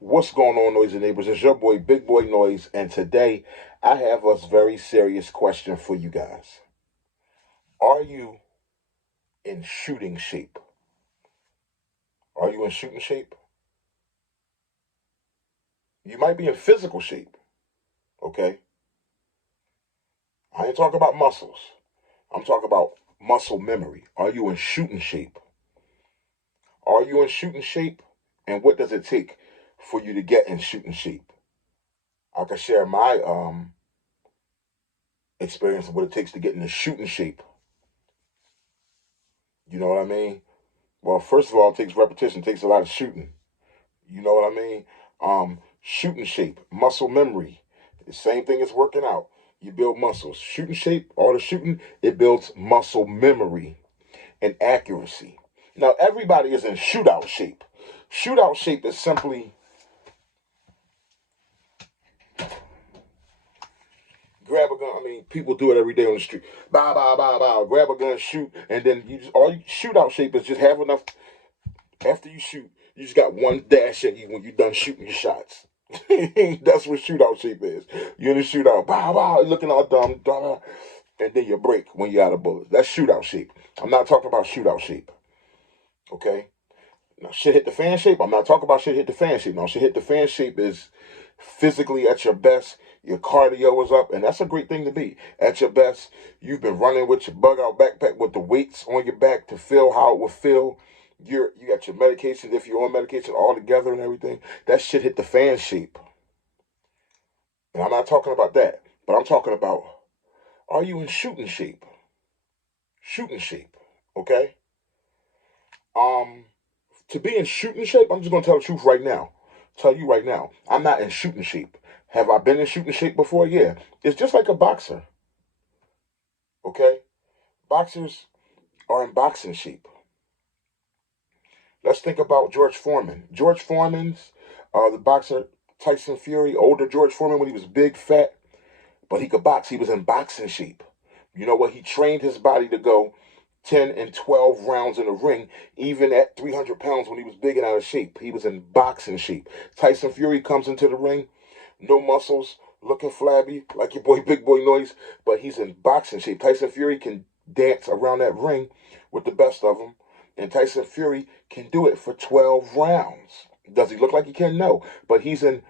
What's going on, Noisy Neighbors? It's your boy, Big Boy Noise, and today I have a very serious question for you guys. Are you in shooting shape? Are you in shooting shape? You might be in physical shape, okay? I ain't talking about muscles. I'm talking about muscle memory. Are you in shooting shape? Are you in shooting shape? And what does it take for you to get in shooting shape? I can share my experience of what it takes to get in the shooting shape. You know what I mean? Well, first of all, it takes repetition, it takes a lot of shooting. You know what I mean? Shooting shape, muscle memory. The same thing as working out. You build muscles. Shooting shape, all the shooting, it builds muscle memory and accuracy. Now, everybody is in shootout shape. Shootout shape is simply grab a gun. I mean, people do it every day on the street. Bow, bow, bow, bow. Grab a gun, shoot, and then shootout shape is just have enough. After you shoot, you just got one dash at you when you're done shooting your shots. That's what shootout shape is. You're in the shootout, bow, bow, looking all dumb, and then you break when you're out of bullets. That's shootout shape. I'm not talking about shootout shape. Okay? Now, shit hit the fan shape. I'm not talking about shit hit the fan shape. No, shit hit the fan shape is physically at your best. Your cardio is up, and that's a great thing to be. At your best, you've been running with your bug out backpack with the weights on your back to feel how it will feel. You got your medication, if you're on medication, all together and everything. That shit hit the fan shape. And I'm not talking about that, but I'm talking about, are you in shooting shape? Shooting shape, okay? Um, to be in shooting shape, I'm just gonna tell the truth right now. Tell you right now, I'm not in shooting shape. Have I been in shooting shape before? Yeah. It's just like a boxer, okay? Boxers are in boxing shape. Let's think about George Foreman. George Foreman's, the boxer Tyson Fury, older George Foreman when he was big, fat, but he could box. He was in boxing shape. You know what? He trained his body to go 10 and 12 rounds in the ring, even at 300 pounds when he was big and out of shape. He was in boxing shape. Tyson Fury comes into the ring, no muscles, looking flabby, like your boy Big Boy Noise, but he's in boxing shape. Tyson Fury can dance around that ring with the best of them, and Tyson Fury can do it for 12 rounds. Does he look like he can? No, but he's in,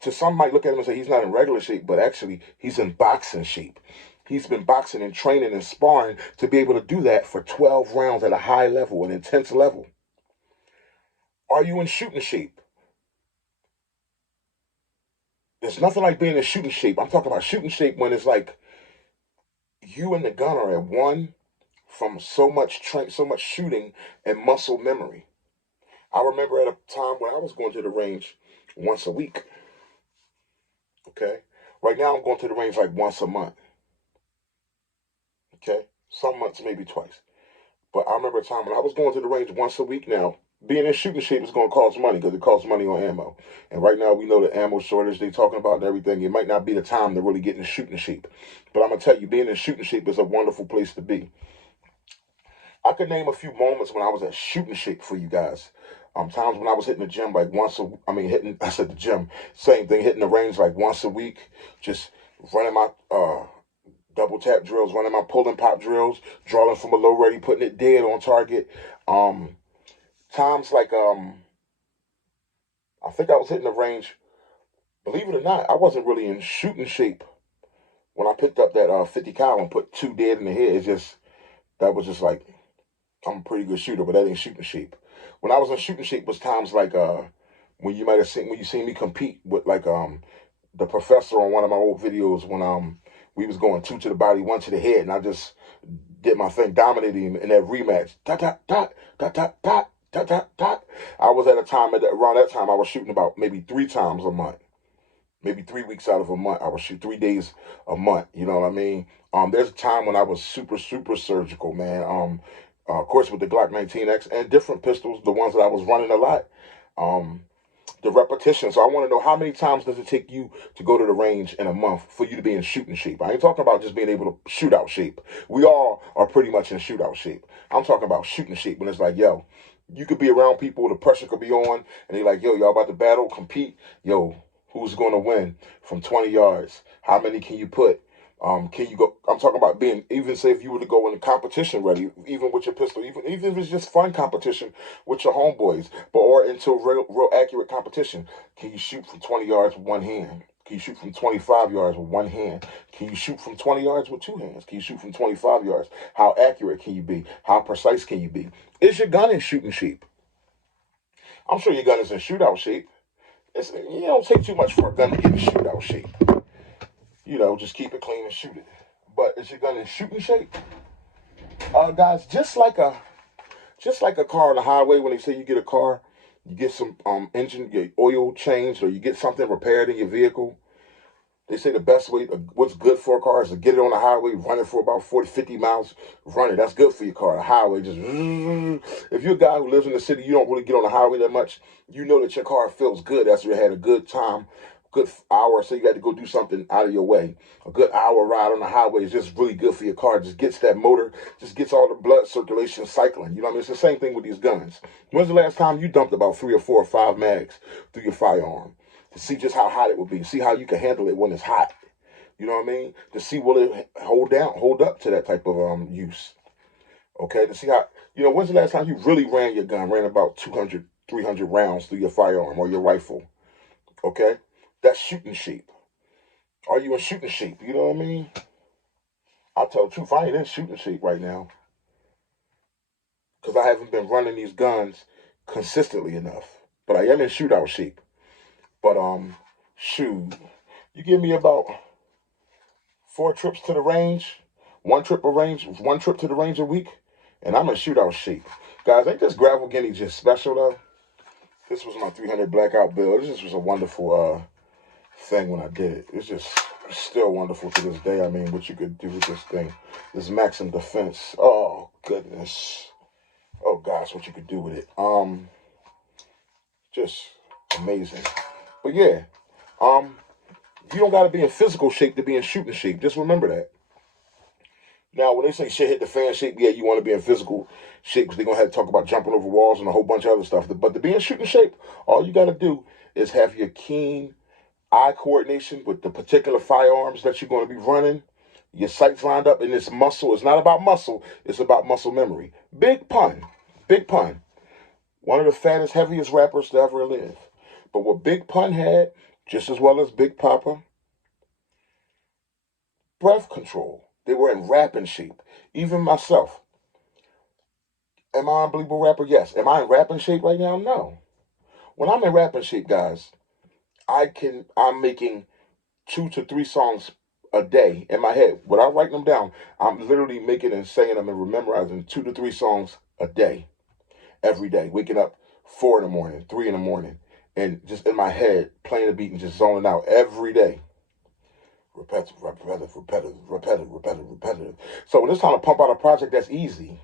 to some might look at him and say he's not in regular shape, but actually he's in boxing shape. He's been boxing and training and sparring to be able to do that for 12 rounds at a high level, an intense level. Are you in shooting shape? There's nothing like being in shooting shape. I'm talking about shooting shape when it's like you and the gun are at one from so much shooting and muscle memory. I remember at a time when I was going to the range once a week. Okay, right now I'm going to the range like once a month. Okay, some months maybe twice. But I remember a time when I was going to the range once a week now. Being in shooting shape is going to cost money because it costs money on ammo. And right now we know the ammo shortage they talking about and everything. It might not be the time to really get in shooting shape. But I'm going to tell you, being in shooting shape is a wonderful place to be. I could name a few moments when I was at shooting shape for you guys. Times when I was hitting the gym like I said the gym, same thing, hitting the range like once a week, just running my double tap drills, running my pull and pop drills, drawing from a low ready, putting it dead on target. Um, Times like I think I was hitting the range. Believe it or not, I wasn't really in shooting shape when I picked up that 50 cal and put two dead in the head. It's just that was just like I'm a pretty good shooter, but that ain't shooting shape. When I was in shooting shape was times like when you might have seen when you seen me compete with like the professor on one of my old videos when we was going two to the body, one to the head, and I just did my thing, dominated him in that rematch. Dot dot dot dot dot dot dot dot dot. I was at a time around that time I was shooting about maybe 3 times a month. Maybe 3 weeks out of a month, I would shoot 3 days a month. You know what I mean? There's a time when I was super surgical, man. Of course, with the Glock 19X and different pistols, the ones that I was running a lot. Um, the repetition. So I want to know how many times does it take you to go to the range in a month for you to be in shooting shape? I ain't talking about just being able to shoot out shape. We all are pretty much in shootout shape. I'm talking about shooting shape when it's like, yo, You could be around people, the pressure could be on, and they're like, yo, y'all about to battle, compete. Yo, who's going to win from 20 yards? How many can you put? Can you go? I'm talking about being, even say if you were to go in a competition ready, even with your pistol, even if it's just fun competition with your homeboys, but or into real accurate competition. Can you shoot from 20 yards with one hand? Can you shoot from 25 yards with one hand? Can you shoot from 20 yards with two hands? Can you shoot from 25 yards? How accurate can you be? How precise can you be? Is your gun in shooting shape? I'm sure your gun is in shootout shape. You don't take too much for a gun to get in shootout shape. Just keep it clean and shoot it. But is your gun in shooting shape? Guys, just like a car on the highway, when they say you get a car, you get some engine, your oil changed, or you get something repaired in your vehicle. They say the best way, what's good for a car is to get it on the highway, run it for about 40, 50 miles, run it. That's good for your car. The highway, just, if you're a guy who lives in the city, you don't really get on the highway that much, you know that your car feels good after you had a good time, good hour, so you got to go do something out of your way. A good hour ride on the highway is just really good for your car. It just gets that motor, just gets all the blood circulation cycling. You know what I mean? It's the same thing with these guns. When's the last time you dumped about 3 or 4 or 5 mags through your firearm? To see just how hot it will be, see how you can handle it when it's hot. You know what I mean? To see will it hold up to that type of use. Okay, to see how, when's the last time you really ran your gun, ran about 200, 300 rounds through your firearm or your rifle? Okay, that's shooting shape. Are you in shooting shape? You know what I mean? I'll tell the truth, I ain't in shooting shape right now because I haven't been running these guns consistently enough. But I am in shootout shape. But shoot, you give me about 4 trips to the range, 1 trip to the range a week, and I'm in shootout shape. Guys, ain't this Gravel Guinea just special though? This was my 300 blackout build. This just was a wonderful thing when I did it. It's just still wonderful to this day. I mean, what you could do with this thing, this Maxim Defense. Oh goodness. Oh gosh, what you could do with it. Just amazing. But yeah, you don't gotta be in physical shape to be in shooting shape. Just remember that. Now, when they say shit hit the fan shape, yeah, you want to be in physical shape because they're going to have to talk about jumping over walls and a whole bunch of other stuff. But to be in shooting shape, all you got to do is have your keen eye coordination with the particular firearms that you're going to be running, your sights lined up, and this muscle. It's not about muscle, it's about muscle memory. Big pun. Big pun. One of the fattest, heaviest rappers to ever live. But what Big Pun had, just as well as Big Papa, breath control. They were in rapping shape. Even myself. Am I an unbelievable rapper? Yes. Am I in rapping shape right now? No. When I'm in rapping shape, guys, I'm making 2 to 3 songs a day in my head. Without writing them down, I'm literally making and saying them and memorizing 2 to 3 songs a day, every day. Waking up 4 in the morning, 3 in the morning, and just in my head, playing the beat and just zoning out every day. Repetitive, repetitive, repetitive, repetitive, repetitive, repetitive. So when it's time to pump out a project that's easy,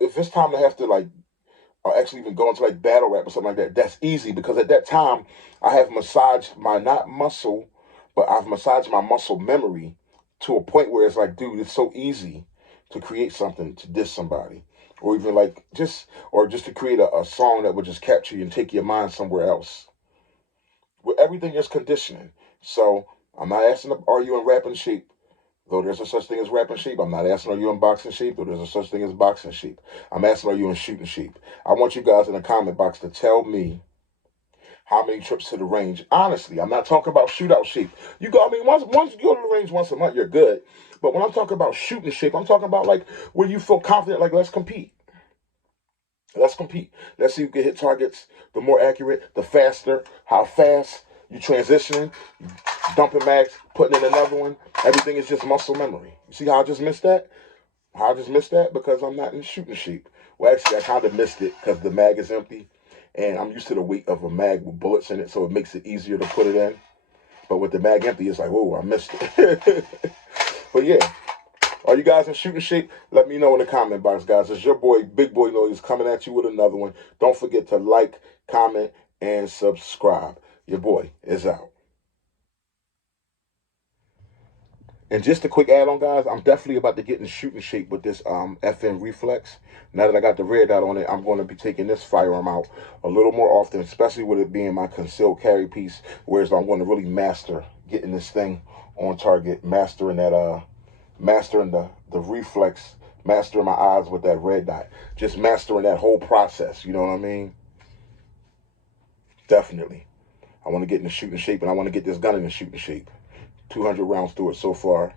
if it's time to have to or actually even go into battle rap or something like that, that's easy because at that time I have massaged my not muscle, but I've massaged my muscle memory to a point where it's like, dude, it's so easy to create something to diss somebody. Or even just to create a song that would just capture you and take your mind somewhere else. With everything is conditioning. So I'm not asking, are you in rapping shape? Though there's a such thing as rapping shape, I'm not asking, are you in boxing shape? Though there's a such thing as boxing shape. I'm asking, are you in shooting shape? I want you guys in the comment box to tell me how many trips to the range. Honestly, I'm not talking about shootout shape. Once you go to the range once a month, you're good. But when I'm talking about shooting shape, I'm talking about where you feel confident, let's compete. Let's compete. Let's see who can hit targets. The more accurate, the faster. How fast you transitioning, dumping mags, putting in another one. Everything is just muscle memory. You see how I just missed that? How I just missed that? Because I'm not in shooting shape. Well, actually, I kind of missed it because the mag is empty. And I'm used to the weight of a mag with bullets in it, so it makes it easier to put it in. But with the mag empty, it's like, whoa, I missed it. But yeah. Are you guys in shooting shape? Let me know in the comment box, guys. It's your boy, Big Boy Noise, coming at you with another one. Don't forget to like, comment, and subscribe. Your boy is out. And just a quick add-on, guys, I'm definitely about to get in shooting shape with this FN Reflex. Now that I got the red dot on it, I'm going to be taking this firearm out a little more often, especially with it being my concealed carry piece, whereas I'm going to really master getting this thing on target, mastering that, mastering the reflex, mastering my eyes with that red dot, just mastering that whole process, you know what I mean? Definitely. I want to get in the shooting shape, and I want to get this gun in the shooting shape. 200 rounds through it so far.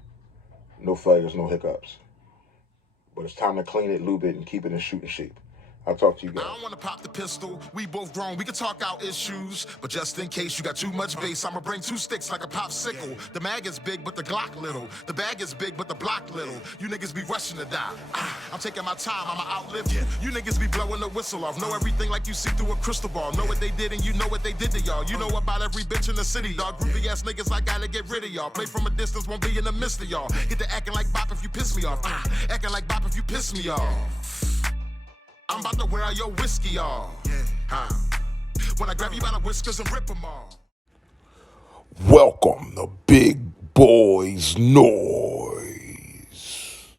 No failures, no hiccups. But it's time to clean it, lube it, and keep it in shooting shape. I'll talk to you guys. I don't want to pop the pistol. We both grown. We can talk out issues. But just in case you got too much bass, I'ma bring 2 sticks like a popsicle. The mag is big, but the Glock little. The bag is big, but the block little. You niggas be rushing to die. I'm taking my time. I'ma outlive you. You niggas be blowing the whistle off. Know everything like you see through a crystal ball. Know what they did and you know what they did to y'all. You know about every bitch in the city, dog. Groupie ass niggas, I gotta get rid of y'all. Play from a distance, won't be in the midst of y'all. Get to acting like bop if you piss me off. Acting like bop if you piss me off. I'm about to wear out your whiskey off. When I grab you by the whiskers and rip them off. Welcome to Big Boys North.